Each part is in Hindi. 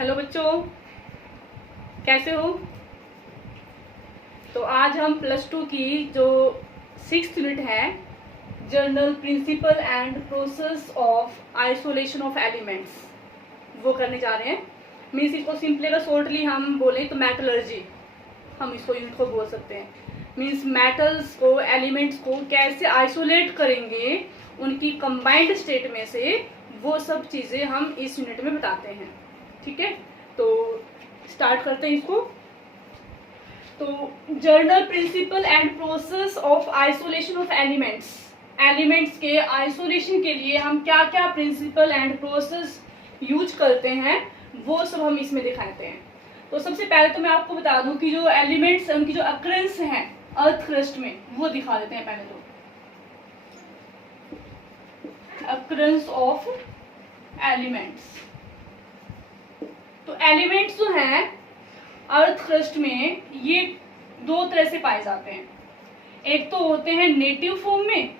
हेलो बच्चों, कैसे हो। तो आज हम +2 की जो 6th यूनिट है, general principle and process of isolation of elements, वो करने जा रहे हैं। मीन्स इसको सिंपली अगर शॉर्टली हम बोलें तो मेटलर्जी हम इसको यूनिट को बोल सकते हैं। मीन्स मेटल्स को, एलिमेंट्स को कैसे आइसोलेट करेंगे उनकी कंबाइंड स्टेट में से, वो सब चीज़ें हम इस यूनिट में बताते हैं। ठीक है, तो स्टार्ट करते हैं इसको। तो general principle and process of isolation of elements, elements के आइसोलेशन के लिए हम क्या क्या प्रिंसिपल एंड प्रोसेस यूज करते हैं वो सब हम इसमें दिखाते हैं। तो सबसे पहले तो मैं आपको बता दूं कि जो एलिमेंट्स, उनकी जो अक्रेंस है अर्थ क्रस्ट में, वो दिखा देते हैं पहले। तो अक्रेंस ऑफ एलिमेंट्स, तो एलिमेंट्स जो हैं अर्थ क्रस्ट में ये दो तरह से पाए जाते हैं। एक तो होते हैं नेटिव फॉर्म में,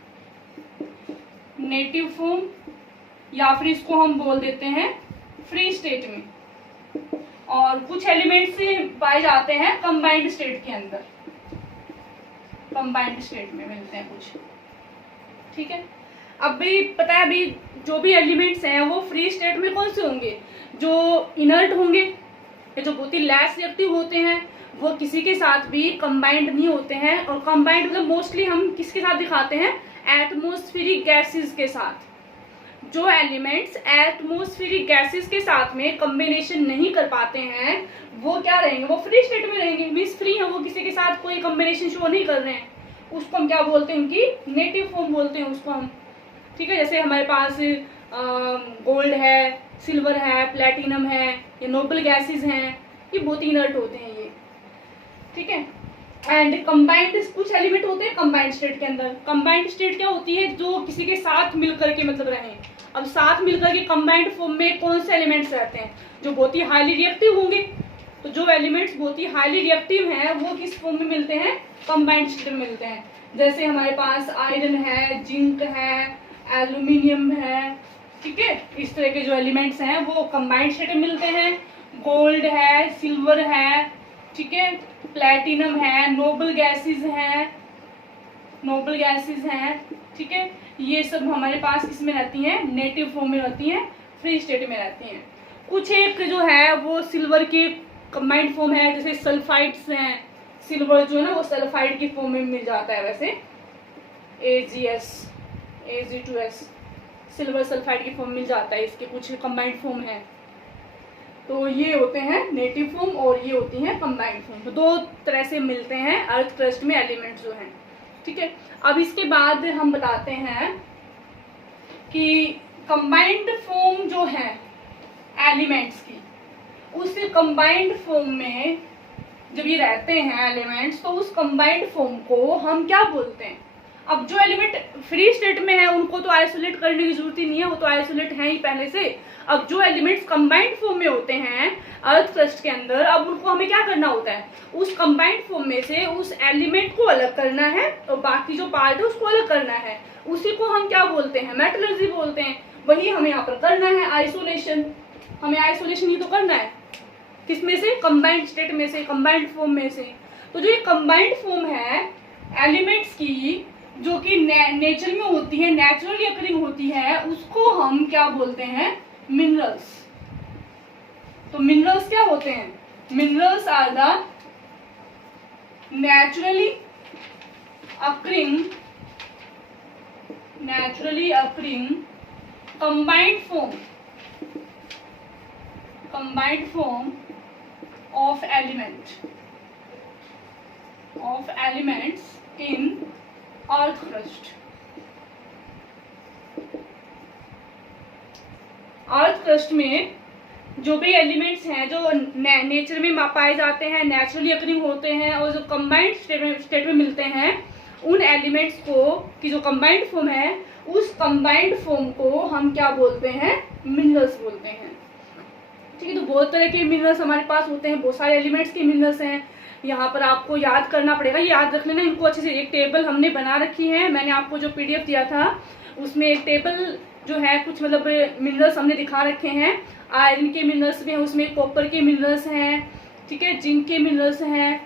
नेटिव फॉर्म, या फिर इसको हम बोल देते हैं फ्री स्टेट में, और कुछ एलिमेंट्स से पाए जाते हैं कंबाइंड स्टेट के अंदर, कंबाइंड स्टेट में मिलते हैं कुछ। ठीक है, अब भी पता है, अभी जो भी एलिमेंट्स हैं वो फ्री स्टेट में कौन से होंगे, जो इनर्ट होंगे या जो बहुत ही लेस रिएक्टिव होते हैं, वो किसी के साथ भी कंबाइंड नहीं होते हैं। और कंबाइंड मतलब मोस्टली हम किसके साथ दिखाते हैं, एटमॉस्फेरिक गैसेस के साथ। जो एलिमेंट्स एटमॉस्फेरिक गैसेस के साथ में कॉम्बिनेशन नहीं कर पाते हैं वो क्या रहेंगे, वो फ्री स्टेट में रहेंगे। मीन्स फ्री है, वो किसी के साथ कोई कॉम्बिनेशन शो नहीं कर रहे हैं, उसको हम क्या बोलते हैं, उनकी नेटिव फॉर्म बोलते हैं उसको हम। ठीक है, जैसे हमारे पास गोल्ड है, सिल्वर है, प्लेटिनम है, ये नोबल गैसेस हैं, ये बहुत इनर्ट होते हैं ये। ठीक है, एंड कंबाइंड कुछ एलिमेंट होते हैं कंबाइंड स्टेट के अंदर। कंबाइंड स्टेट क्या होती है, जो किसी के साथ मिलकर के मतलब रहें। अब साथ मिलकर के कंबाइंड फॉर्म में कौन से एलिमेंट्स रहते हैं, जो बहुत ही हाईली रिएक्टिव होंगे। तो जो एलिमेंट्स बहुत ही हाईली रिएक्टिव हैं वो किस फॉर्म में मिलते हैं, कंबाइंड स्टेट में मिलते हैं। जैसे हमारे पास आयरन है, जिंक है, एल्यूमिनियम है। ठीक है, इस तरह के जो एलिमेंट्स हैं वो कंबाइंड स्टेट में मिलते हैं। गोल्ड है, सिल्वर है, ठीक है, प्लेटिनम है, नोबल गैसेस हैं, नोबल गैसेस हैं। ठीक है, ये सब हमारे पास इसमें रहती हैं, नेटिव फॉर्म में रहती हैं, फ्री स्टेट में रहती हैं। कुछ एक जो है वो सिल्वर की कंबाइंड फॉर्म है, जैसे सल्फाइड्स हैं। सिल्वर जो है ना वो सल्फाइड की फॉर्म में मिल जाता है। वैसे AgS, Ag2S, सिल्वर सल्फाइड की फॉर्म मिल जाता है, इसके कुछ कंबाइंड फॉर्म है। तो ये होते हैं नेटिव फॉर्म और ये होती हैं कंबाइंड फॉर्म। तो दो तरह से मिलते हैं अर्थ क्रस्ट में एलिमेंट्स जो हैं। ठीक है, अब इसके बाद हम बताते हैं कि कंबाइंड फॉर्म जो है एलिमेंट्स की, उस कंबाइंड फॉर्म में जब ये रहते हैं एलिमेंट्स, तो उस कंबाइंड फॉर्म को हम क्या बोलते हैं। अब जो एलिमेंट फ्री स्टेट में है उनको तो आइसोलेट करने की जरूरत ही नहीं है, वो तो आइसोलेट है ही पहले से। अब जो एलिमेंट्स कंबाइंड फॉर्म में होते हैं अर्थ क्रस्ट के अंदर, अब उनको हमें क्या करना होता है, उस कंबाइंड फॉर्म में से उस एलिमेंट को अलग करना है और बाकी जो पार्ट है उसको अलग करना है। उसी को हम क्या बोलते हैं, मेटलर्जी बोलते हैं। वही हमें यहाँ पर करना है, आइसोलेशन। हमें आइसोलेशन ही तो करना है, किसमें से, कंबाइंड स्टेट में से, कंबाइंड फॉर्म में से। तो जो ये कंबाइंड फॉर्म है एलिमेंट्स की, जो कि नेचर में होती है, नेचुरली अकरिंग होती है, उसको हम क्या बोलते हैं, मिनरल्स। तो मिनरल्स क्या होते हैं, minerals are the naturally occurring combined form of elements in earth crust. Earth crust में जो भी एलिमेंट्स हैं जो नेचर में पाए जाते हैं, नेचुरली अकरिंग होते हैं, और जो कंबाइंड स्टेट में मिलते हैं, उन एलिमेंट्स को की जो कंबाइंड फॉर्म है, उस कंबाइंड फॉर्म को हम क्या बोलते हैं, मिनरल्स बोलते हैं। ठीक है, तो बहुत तरह के मिनरल्स हमारे पास होते हैं, बहुत सारे एलिमेंट्स के मिनरल्स हैं। यहाँ पर आपको याद करना पड़ेगा, याद रख लेना इनको अच्छे से। एक टेबल हमने बना रखी है, मैंने आपको जो PDF दिया था उसमें एक टेबल जो है कुछ मतलब मिनरल्स हमने दिखा रखे हैं। आयरन के मिनरल्स भी हैं उसमें, कॉपर के मिनरल्स हैं, ठीक है, जिंक के मिनरल्स हैं,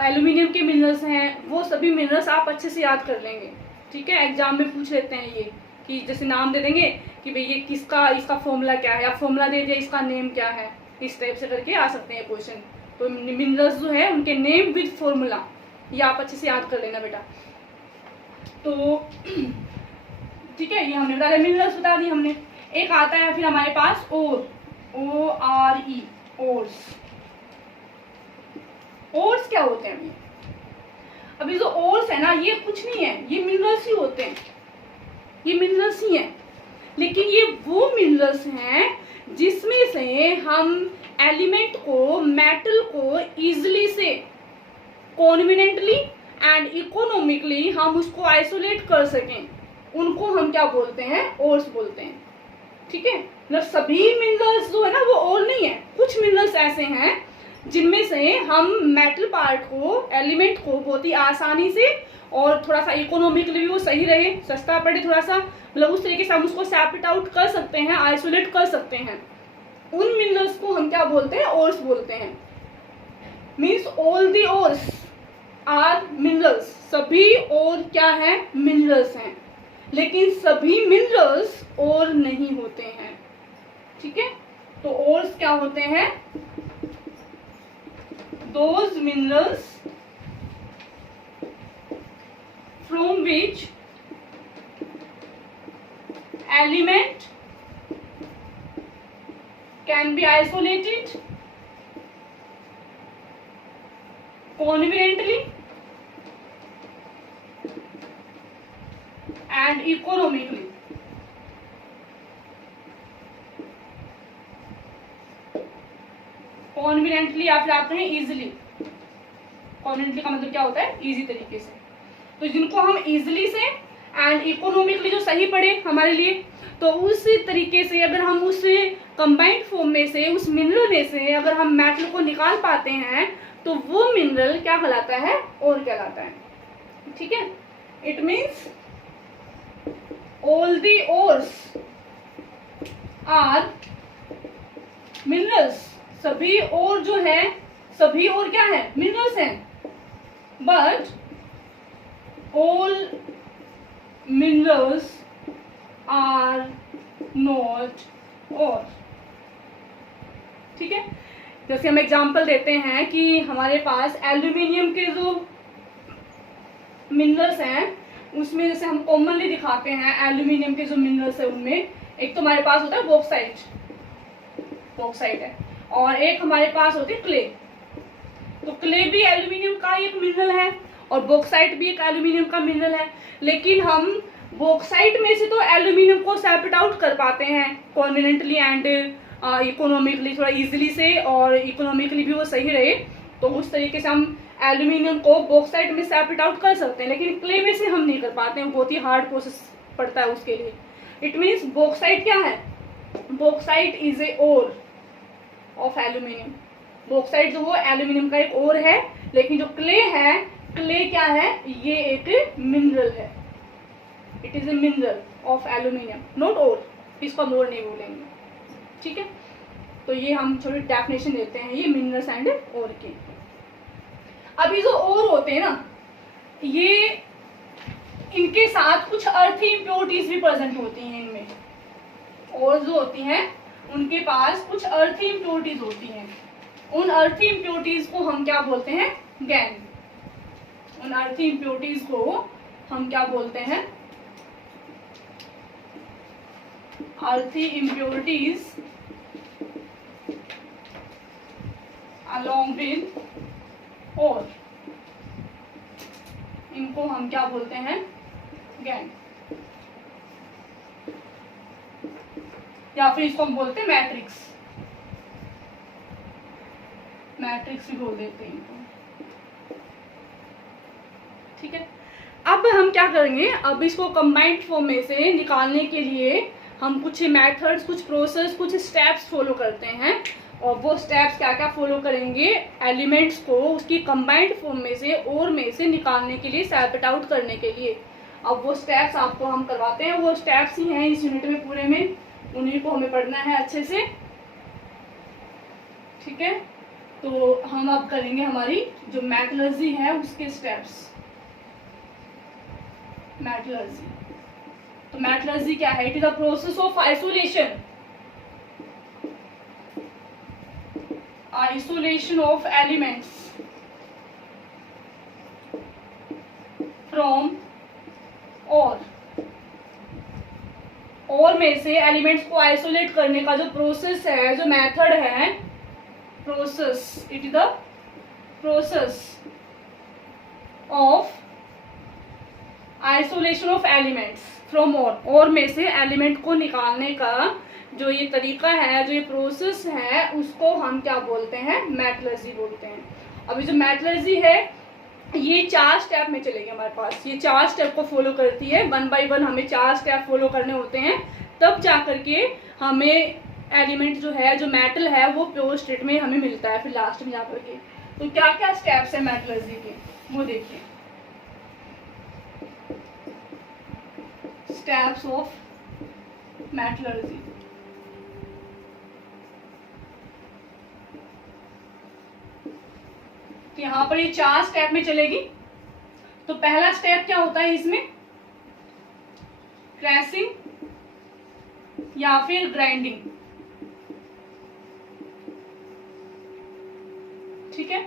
एल्यूमिनियम के मिनरल्स हैं। वो सभी मिनरल्स आप अच्छे से याद कर लेंगे, ठीक है। एग्जाम में पूछ लेते हैं ये कि जैसे नाम दे देंगे कि भाई ये किसका, इसका फॉर्मूला क्या है, या फॉर्मूला दे दिया इसका नेम क्या है, इस टाइप से करके आ सकते हैं क्वेश्चन। तो मिनरल्स जो है उनके नेम विद फॉर्मूला ये आप अच्छे से याद कर लेना बेटा। तो ठीक है, ये हमने बता दिया, मिनरल्स बता दी हमने। एक आता है फिर हमारे पास ओर, ORE, ओर्स। ओर्स क्या होते हैं? अभी जो ओर्स है ना, ये कुछ नहीं है, ये मिनरल्स ही होते हैं, ये मिनरल्स ही हैं। लेकिन ये वो मिनरल्स हैं जिसमें से हम एलिमेंट को, मेटल को इजिली से, कॉन्वीनियंटली एंड इकोनॉमिकली हम उसको आइसोलेट कर सकें, उनको हम क्या बोलते हैं? ओर्स बोलते हैं, ठीक है। मतलब सभी मिनरल्स जो है ना वो ओर नहीं है, कुछ मिनरल्स ऐसे हैं जिनमें से हम मेटल पार्ट को, एलिमेंट को बहुत ही आसानी से और थोड़ा सा इकोनॉमिकली भी वो सही रहे, सस्ता पड़े थोड़ा सा, मतलब उस तरीके से हम उसको सेपरेट आउट कर सकते हैं, आइसोलेट कर सकते हैं। उन मिनरल्स को हम क्या बोलते हैं? ओर्स बोलते हैं। Means all the ores are minerals, सभी और क्या है? मिनरल्स हैं। लेकिन सभी मिनरल्स और नहीं होते हैं, ठीक है। तो ओर्स क्या होते हैं? Those minerals from which element can be isolated conveniently and economically। कॉन्विडेंटली या फिर आप कहें इजिली। कॉन्विडेंटली का मतलब क्या होता है? इजी तरीके से। तो जिनको हम इजिली से एंड इकोनॉमिकली जो सही पड़े हमारे लिए, तो उस तरीके से अगर हम उस कंबाइंड फॉर्म में से, उस मिनरल में से अगर हम मेटल को निकाल पाते हैं तो वो मिनरल क्या कहलाता है? और कहलाता है, ठीक है। It means all the ores are minerals, सभी और जो है, सभी और क्या है? मिनरल्स हैं। But all minerals are not ore, ठीक है। जैसे हम एग्जांपल देते हैं कि हमारे पास एल्यूमिनियम के जो मिनरल्स हैं उसमें जैसे हम कॉमनली दिखाते हैं एल्यूमिनियम के जो मिनरल्स है उनमें एक तो हमारे पास होता है बॉक्साइट, बॉक्साइट है, और एक हमारे पास होती है क्ले। तो क्ले भी एल्यूमिनियम का एक मिनरल है और बॉक्साइट भी एक एल्यूमिनियम का मिनरल है। लेकिन हम बॉक्साइट में से तो एल्यूमिनियम को सेपरेट आउट कर पाते हैं कॉन्वीनियंटली एंड इकोनॉमिकली, थोड़ा इजीली से, और इकोनॉमिकली भी वो सही रहे, तो उस तरीके से हम एल्यूमिनियम को बॉक्साइट में सेपरेट आउट कर सकते हैं। लेकिन क्ले में से हम नहीं कर पाते हैं, बहुत ही हार्ड प्रोसेस पड़ता है उसके लिए। इट मीन्स बॉक्साइट क्या है? Bauxite is a ore of aluminium. Bauxite जो वो एल्यूमिनियम का एक ओर है, लेकिन जो क्ले है, क्ले क्या है? ये एक मिनरल है। It is a mineral of aluminium, not ore. इसको हम ओर नहीं बोलेंगे, ठीक है। तो ये हम थोड़ी डेफिनेशन देते हैं ये मिनरल्स एंड ओर की। अभी जो ओर होते हैं ना, ये इनके साथ कुछ अर्थी इम्प्योरिटीज भी प्रेजेंट होती हैं इनमें। और जो होती हैं उनके पास कुछ अर्थी इम्प्योरिटीज होती हैं। उन अर्थी इम्प्योरिटीज को हम क्या बोलते हैं? गैन। उन अर्थी इम्प्योरिटीज को हम क्या बोलते हैं? अर्थी इम्प्योरिटीज along with और, इनको हम क्या बोलते हैं? गैन। या फिर इसको हम बोलते हैं मैट्रिक्स, मैट्रिक्स भी बोल देते हैं इनको, ठीक है। अब हम क्या करेंगे? अब इसको कंबाइंड फॉर्म में से निकालने के लिए हम कुछ मेथड्स, कुछ प्रोसेस, कुछ स्टेप्स फॉलो करते हैं। और वो स्टेप्स क्या क्या फॉलो करेंगे? एलिमेंट्स को उसकी कंबाइंड फॉर्म में से और में से निकालने के लिए, सेपरेट आउट करने के लिए। अब वो स्टेप्स आपको हम करवाते हैं, वो स्टेप्स ही हैं इस यूनिट में पूरे में, उन्हीं को हमें पढ़ना है अच्छे से, ठीक है। तो हम अब करेंगे हमारी जो मेटलर्जी है उसके स्टेप्स। मेटलर्जी, तो मेटलर्जी क्या है? It is the process of isolation of elements from और में से एलिमेंट्स को आइसोलेट करने का जो प्रोसेस है, जो मेथड है, process, it is the process of isolation of elements from और में से एलिमेंट को निकालने का जो ये तरीका है, जो ये प्रोसेस है, उसको हम क्या बोलते हैं? मेटलर्जी बोलते हैं। अभी जो मेटलर्जी है ये 4 स्टेप में चलेगी हमारे पास, ये 4 स्टेप को फॉलो करती है, 1 बाय 1 हमें 4 स्टेप फॉलो करने होते हैं, तब जा करके हमें एलिमेंट जो है, जो मेटल है, वो प्योर स्टेट में हमें मिलता है फिर लास्ट में जाकर के। तो क्या क्या स्टेप्स है मेटलर्जी के, वो देखिए। स्टेप्स ऑफ मेटलर्जी, तो यहाँ पर ये 4 स्टेप में चलेगी। तो पहला स्टेप क्या होता है इसमें? क्रैशिंग या फिर ग्राइंडिंग, ठीक है।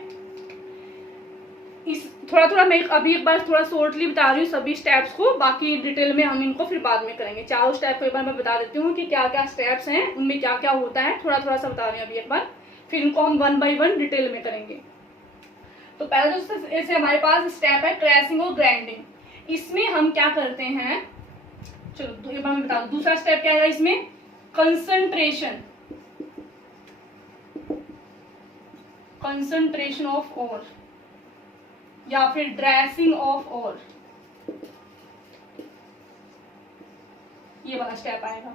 इस थोड़ा मैं अभी एक बार थोड़ा शॉर्टली बता रही हूँ सभी स्टेप्स को, बाकी डिटेल में हम इनको फिर बाद में करेंगे। 4 स्टेप को एक बार मैं बता देती हूँ कि क्या क्या स्टेप्स हैं, उनमें क्या क्या होता है, थोड़ा सा बता रही हूँ अभी एक बार, फिर इनको हम 1 बाय 1 डिटेल में करेंगे। तो पहला जो ऐसे हमारे पास स्टेप है क्रैशिंग और ग्राइंडिंग। इसमें हम क्या करते हैं, चलो एक बार मैं बता दूं। दूसरा स्टेप क्या है इसमें? कंसंट्रेशन ऑफ ओर या फिर ड्रेसिंग ऑफ ओर, ये वाला स्टेप आएगा,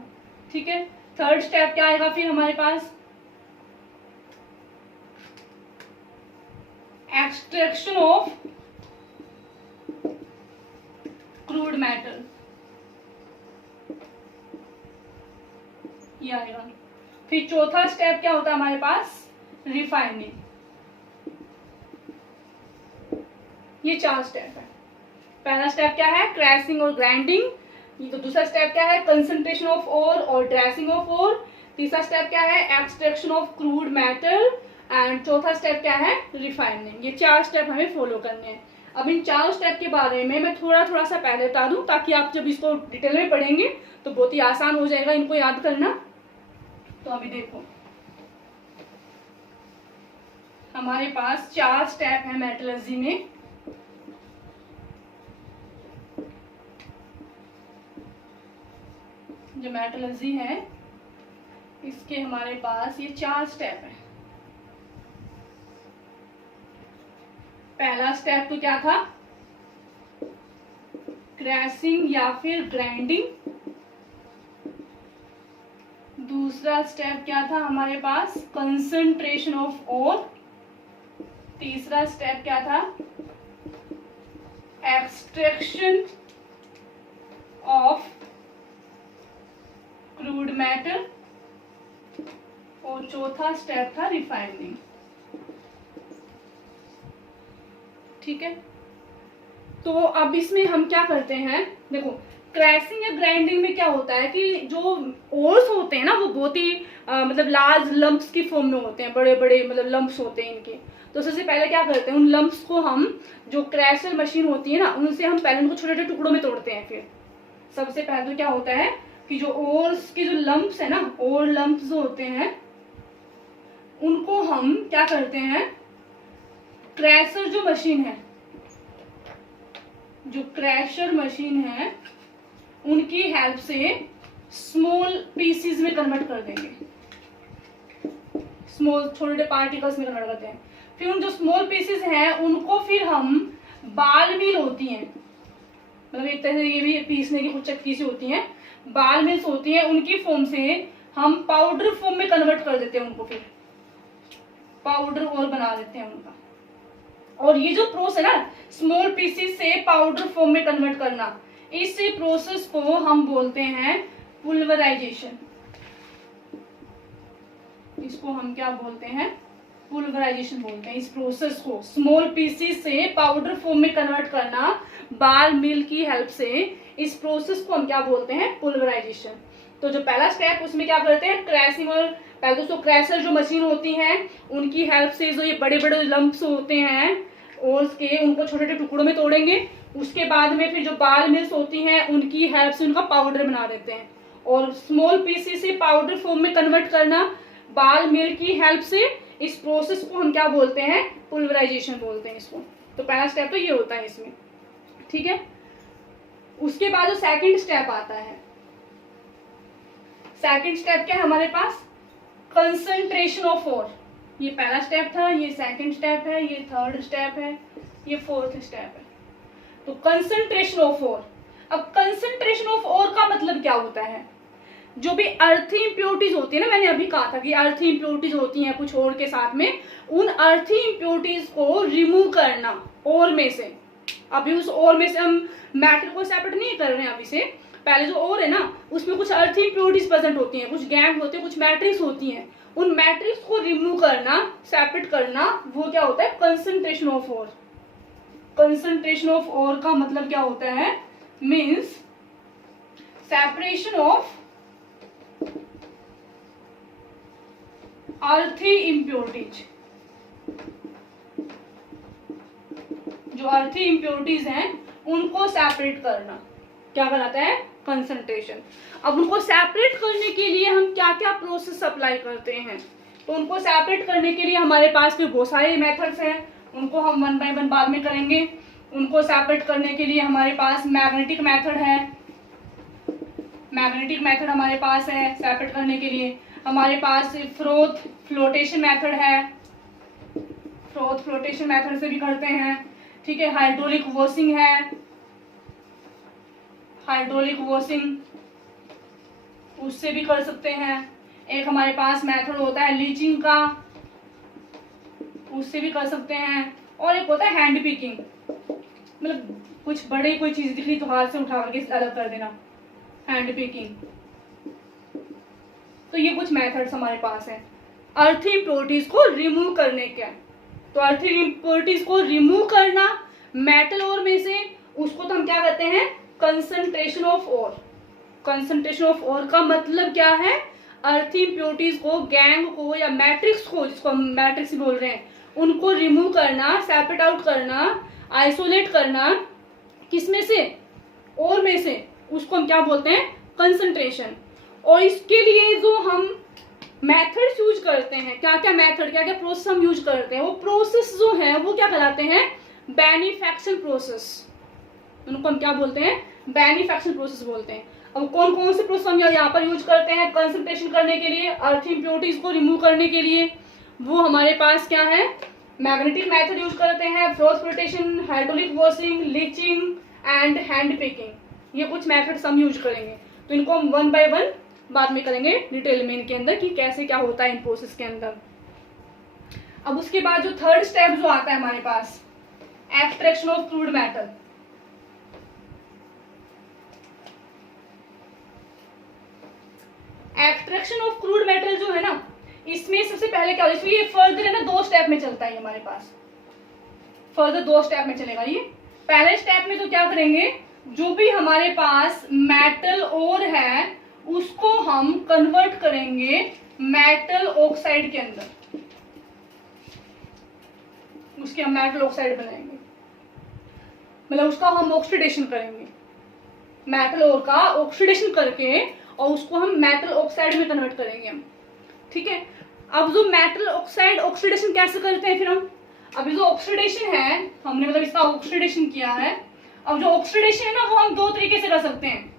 ठीक है। थर्ड स्टेप क्या आएगा फिर हमारे पास? एक्सट्रैक्शन ऑफ क्रूड मेटल, ये आएगा। फिर चौथा स्टेप क्या होता है हमारे पास? रिफाइनिंग। ये 4 स्टेप है। पहला स्टेप क्या है? क्रैशिंग और ग्राइंडिंग। ये तो दूसरा स्टेप क्या है? कंसंट्रेशन ऑफ ओर और ड्रेसिंग ऑफ ओर। तीसरा स्टेप क्या है? Extraction of crude metal. And चौथा स्टेप क्या है? रिफाइनिंग। ये 4 स्टेप हमें फॉलो करने हैं। अब इन 4 स्टेप के बारे में मैं थोड़ा सा पहले बता दूं, ताकि आप जब इसको डिटेल में पढ़ेंगे तो बहुत ही आसान हो जाएगा इनको याद करना। तो अभी देखो, हमारे पास 4 स्टेप है मेटलर्जी में। जो मेटलर्जी है इसके हमारे पास ये 4 स्टेप है। पहला स्टेप तो क्या था? क्रैशिंग या फिर ग्राइंडिंग। दूसरा स्टेप क्या था हमारे पास? कंसंट्रेशन ऑफ ओर। तीसरा स्टेप क्या था? Extraction of crude metal. और चौथा स्टेप था रिफाइनिंग, ठीक है। तो अब इसमें हम क्या करते हैं, देखो क्रैशिंग या ग्राइंडिंग में क्या होता है कि जो ओर्स होते हैं ना, वो बहुत ही मतलब लार्ज लंप्स की फॉर्म में होते हैं, बड़े बड़े मतलब लंप्स होते हैं इनके। तो सबसे पहले क्या करते हैं, उन लंप्स को हम, जो क्रैशर मशीन होती है ना, उनसे हम पहले उनको छोटे छोटे टुकड़ों में तोड़ते हैं। फिर सबसे पहले तो क्या होता है कि जो ओर्स के जो लंप्स है ना, ओर लंप्स जो होते हैं, उनको हम क्या करते हैं, क्रैशर जो मशीन है, जो क्रैशर मशीन है, उनकी हेल्प से स्मॉल पीसीज में कन्वर्ट कर देंगे, स्मॉल छोटे पार्टिकल्स में कन्वर्ट करते हैं। फिर उन जो स्मॉल पीसेस हैं उनको फिर हम बाल मिल होती हैं, मतलब एक तरह से ये भी पीसने की कुछ चक्की से होती हैं, बाल मिल्स होती हैं, उनकी फॉर्म से हम पाउडर फॉर्म में कन्वर्ट कर देते हैं उनको, फिर पाउडर और बना देते हैं उनका। और ये जो प्रोसेस है ना, स्मॉल पीसेस से पाउडर फॉर्म में कन्वर्ट करना, इस प्रोसेस को हम बोलते हैं पुल्वराइजेशन। इसको हम क्या बोलते हैं? पुल्वराइजेशन बोलते हैं। इस प्रोसेस को स्मॉल पीसीस से पाउडर फॉर्म में कन्वर्ट करना बाल मिल की हेल्प से, इस प्रोसेस को हम क्या बोलते हैं? पुल्वराइजेशन। तो जो पहला स्टेप उसमें क्या करते हैं? क्रैशिंग। और पहले तो क्रैशर जो मशीन होती है उनकी हेल्प से जो ये बड़े बड़े लंप्स होते हैं और उसके उनको छोटे छोटे टुकड़ों में तोड़ेंगे। उसके बाद में फिर जो बाल मिल्स होती हैं उनकी हेल्प से उनका पाउडर बना देते हैं। और स्मॉल पीसीस से पाउडर फॉर्म में कन्वर्ट करना बाल मिल की हेल्प से, इस प्रोसेस को हम क्या बोलते हैं? पुल्वराइजेशन बोलते हैं इसको। तो पहला स्टेप तो ये होता है इसमें, ठीक है। उसके बाद जो सेकंड स्टेप आता है, सेकंड स्टेप क्या है हमारे पास? कंसंट्रेशन ऑफ ओर। ये पहला स्टेप था, ये सेकंड स्टेप है, ये थर्ड स्टेप है, ये फोर्थ स्टेप है। तो कंसंट्रेशन ऑफ ओर। अब कंसंट्रेशन ऑफ ओर का मतलब क्या होता है? जो भी अर्थी इम्प्योरिटीज होती है ना, मैंने अभी कहा था कि अर्थी इम्प्योरिटीज होती हैं कुछ और के साथ में, उन अर्थी इम्प्योरिटीज को रिमूव करना ओर में से। अभी उस ओर में से हम मैटर को सेपरेट नहीं कर रहे हैं अभी से, पहले जो ओर है ना उसमें कुछ अर्थी इम्प्योरिटीज प्रेजेंट होती हैं, कुछ गैंग होते हैं, कुछ मैट्रिक्स होती हैं। उन मैट्रिक्स को रिमूव करना, सेपरेट करना, वो क्या होता है? Concentration of ore. Concentration of ore का मतलब क्या होता है? Means separation of earthy impurities. जो अर्थी इम्प्योरिटीज हैं उनको सेपरेट करना क्या कहलाता है? कंसंट्रेशन। अब उनको सेपरेट करने के लिए हम क्या क्या प्रोसेस अप्लाई करते हैं? तो उनको सेपरेट करने के लिए हमारे पास भी बहुत सारे मेथड्स हैं, उनको हम वन बाय वन बाद में करेंगे। उनको सेपरेट करने के लिए हमारे पास मैग्नेटिक मेथड है, मैग्नेटिक मेथड हमारे पास है सेपरेट करने के लिए। हमारे पास फ्रोथ फ्लोटेशन मेथड है, फ्रोथ फ्लोटेशन मेथड से भी करते हैं, ठीक है। हाइड्रोलिक वॉशिंग है, हाइड्रोलिक वॉशिंग उससे भी कर सकते हैं। एक हमारे पास मेथड होता है लीचिंग का, उससे भी कर सकते हैं। और एक होता है हैंड पिकिंग, मतलब कुछ बड़ी कोई चीज दिख रही तो हाथ से उठा करके अलग कर देना, हैंड पिकिंग। तो ये कुछ मेथड्स हमारे पास है अर्थी इम्प्योरिटीज को रिमूव करने के। तो अर्थी इम्प्योरिटीज को रिमूव करना मेटल ओर में से, उसको तो हम क्या कहते हैं? Concentration of ore. Concentration of ore का मतलब क्या है? अर्थी इम्प्योरिटीज को, गैंग को या मैट्रिक्स को, जिसको हम मैट्रिक्स बोल रहे हैं, उनको रिमूव करना, सेपरेट आउट करना, आइसोलेट करना, किसमें से? ओर में से। उसको हम क्या बोलते हैं? कंसंट्रेशन। और इसके लिए जो हम मेथड्स यूज करते हैं, क्या क्या मेथड, क्या क्या प्रोसेस हम यूज करते हैं, वो प्रोसेस जो है वो क्या कहलाते हैं? बेनिफैक्शन प्रोसेस। उनको हम क्या बोलते हैं? बेनिफैक्शन प्रोसेस बोलते हैं। अब कौन कौन से प्रोसेस हम यहाँ पर यूज करते हैं कंसंट्रेशन करने के लिए, अर्थी इम्प्योरिटीज को रिमूव करने के लिए? वो हमारे पास क्या है? मैग्नेटिक मेथड यूज करते हैं, froth flotation, hydraulic washing, leaching and hand picking. ये कुछ मेथड्स हम यूज करेंगे। तो इनको हम वन बाय वन बाद में करेंगे डिटेल में इनके अंदर कि कैसे क्या होता है इन प्रोसेस के अंदर। अब उसके बाद जो थर्ड स्टेप जो आता है हमारे पास, extraction of crude metal. Extraction of crude metal जो है ना, इसमें सबसे पहले क्या होता है? ये फर्दर है ना, दो स्टेप में चलता है हमारे पास, फर्दर दो स्टेप में चलेगा ये। पहले स्टेप में तो क्या करेंगे? जो भी हमारे पास मेटल ओर है उसको हम कन्वर्ट करेंगे मेटल ऑक्साइड के अंदर, उसके हम मेटल ऑक्साइड बनाएंगे, मतलब उसका हम ऑक्सीडेशन करेंगे, मेटल ओर का ऑक्सीडेशन करके, और उसको हम मेटल ऑक्साइड में कन्वर्ट करेंगे हम, ठीक है। अब जो मेटल ऑक्साइड ऑक्सीडेशन कैसे करते हैं फिर हम? अभी जो ऑक्सीडेशन है हमने मतलब इसका ऑक्सीडेशन किया है। अब जो ऑक्सीडेशन है ना वो हम दो तरीके से कर सकते हैं।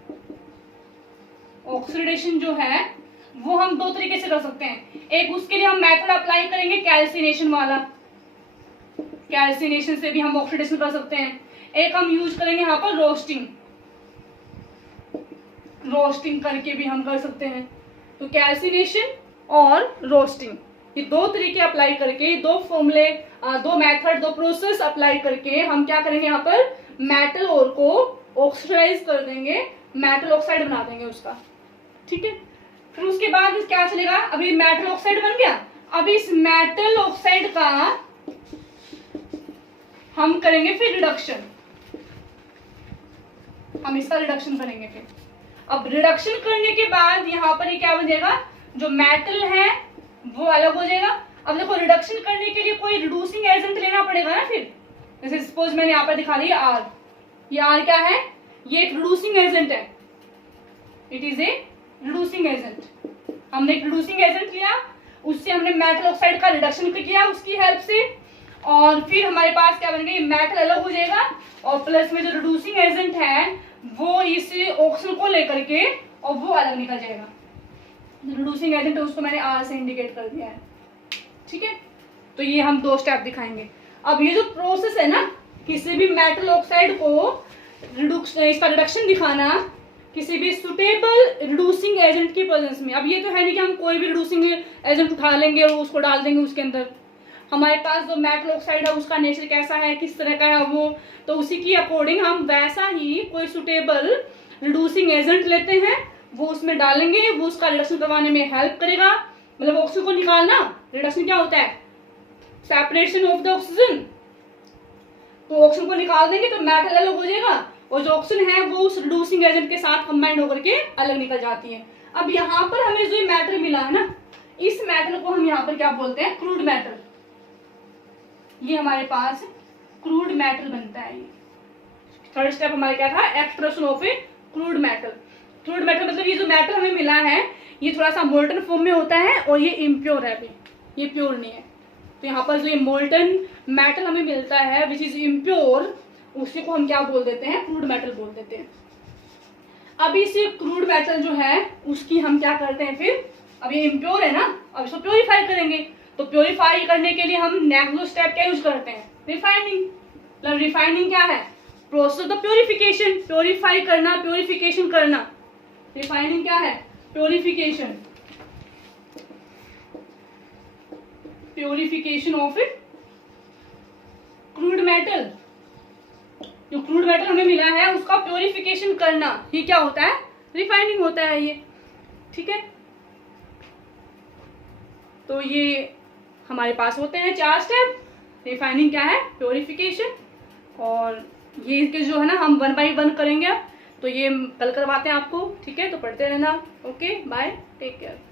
ऑक्सीडेशन जो है वो हम दो तरीके से कर सकते हैं। एक, उसके लिए हम मेथड अप्लाई करेंगे कैल्सिनेशन वाला, कैल्सिनेशन से भी हम ऑक्सीडेशन कर सकते हैं। एक हम यूज करेंगे यहाँ पर रोस्टिंग, रोस्टिंग करके भी हम कर सकते हैं। तो कैल्सिनेशन और रोस्टिंग, ये दो तरीके अप्लाई करके, दो फॉर्मूले, दो मेथड, दो प्रोसेस अप्लाई करके हम क्या करेंगे? यहाँ पर मेटल ओर को ऑक्सीडाइज कर देंगे, मेटल ऑक्साइड बना देंगे उसका, ठीक है। फिर उसके बाद क्या चलेगा, अभी मेटल ऑक्साइड बन गया, अब इस मेटल ऑक्साइड का हम करेंगे फिर रिडक्शन, हम इसका रिडक्शन करेंगे फिर। अब रिडक्शन करने के बाद यहाँ पर ये क्या बन जाएगा, जो मेटल है वो अलग हो जाएगा। अब देखो रिडक्शन करने के लिए कोई रिड्यूसिंग एजेंट लेना पड़ेगा ना फिर, जैसे सपोज मैंने यहाँ पर दिखा दी आर, ये आर क्या है, ये एक रिड्यूसिंग एजेंट है, it is a reducing agent. हमने एक रिड्यूसिंग एजेंट लिया, उससे हमने मेटल ऑक्साइड का रिडक्शन किया उसकी हेल्प से, और फिर हमारे पास क्या बन गया, मेटल अलग हो जाएगा और प्लस में जो रिड्यूसिंग एजेंट है वो इस ऑक्सीजन को लेकर के और वो अलग निकल जाएगा। रिड्यूसिंग एजेंट है उसको मैंने आर से इंडिकेट कर दिया है, ठीक है। तो ये हम 2 स्टेप दिखाएंगे। अब ये जो प्रोसेस है ना, किसी भी मेटल ऑक्साइड को इसका रिडक्शन दिखाना किसी भी सुटेबल रिड्यूसिंग एजेंट की प्रेजेंस में। अब ये तो है नहीं कि हम कोई भी रिड्यूसिंग एजेंट उठा लेंगे और उसको डाल देंगे उसके अंदर, हमारे पास जो मेटल ऑक्साइड है उसका नेचर कैसा है, किस तरह का है वो, तो उसी की अकॉर्डिंग हम वैसा ही कोई सुटेबल रिड्यूसिंग एजेंट लेते हैं, वो उसमें डालेंगे, वो उसका रिडक्शन करवाने में हेल्प करेगा। मतलब ऑक्सीजन को निकालना, रिडक्शन क्या होता है, सेपरेशन ऑफ द ऑक्सीजन। तो ऑक्सीजन को निकाल देंगे तो मेटल अलग हो जाएगा और जो ऑक्सीजन है वो उस रिड्यूसिंग एजेंट के साथ कंबाइंड होकर के अलग निकल जाती है। अब यहाँ पर हमें जो मेटल मिला है ना, इस मेटल को हम यहाँ पर क्या बोलते हैं, क्रूड मेटल। ये हमारे पास क्रूड मेटल बनता है। थर्ड स्टेप हमारा क्या था, extraction of A crude metal. Crude metal मतलब ये जो मेटल हमें मिला है ये थोड़ा सा मोल्टन फॉर्म में होता है और ये इम्प्योर है, अभी ये प्योर नहीं है। तो यहाँ पर जो ये मोल्टन मेटल हमें मिलता है विच इज इम्प्योर, उसी को हम क्या बोल देते हैं, क्रूड मेटल बोल देते हैं। अब इस क्रूड मेटल जो है उसकी हम क्या करते हैं फिर, अब ये इम्प्योर है ना, अब इसको प्योरीफाई करेंगे। तो प्योरीफाई करने के लिए हम नेक्स्ट स्टेप क्या यूज करते हैं, रिफाइनिंग। मतलब रिफाइनिंग क्या है, process of the purification, purify करना, प्योरिफिकेशन करना। रिफाइनिंग क्या है, purification, purification of crude metal. जो क्रूड मेटल हमें मिला है उसका प्योरिफिकेशन करना, ये क्या होता है, रिफाइनिंग होता है ये, ठीक है। तो ये हमारे पास होते हैं 4 स्टेप। रिफाइनिंग क्या है, प्योरिफिकेशन, और ये जो है ना हम 1 by 1 करेंगे। तो ये कल करवाते हैं आपको, ठीक है। तो पढ़ते रहना, ओके बाय, टेक केयर।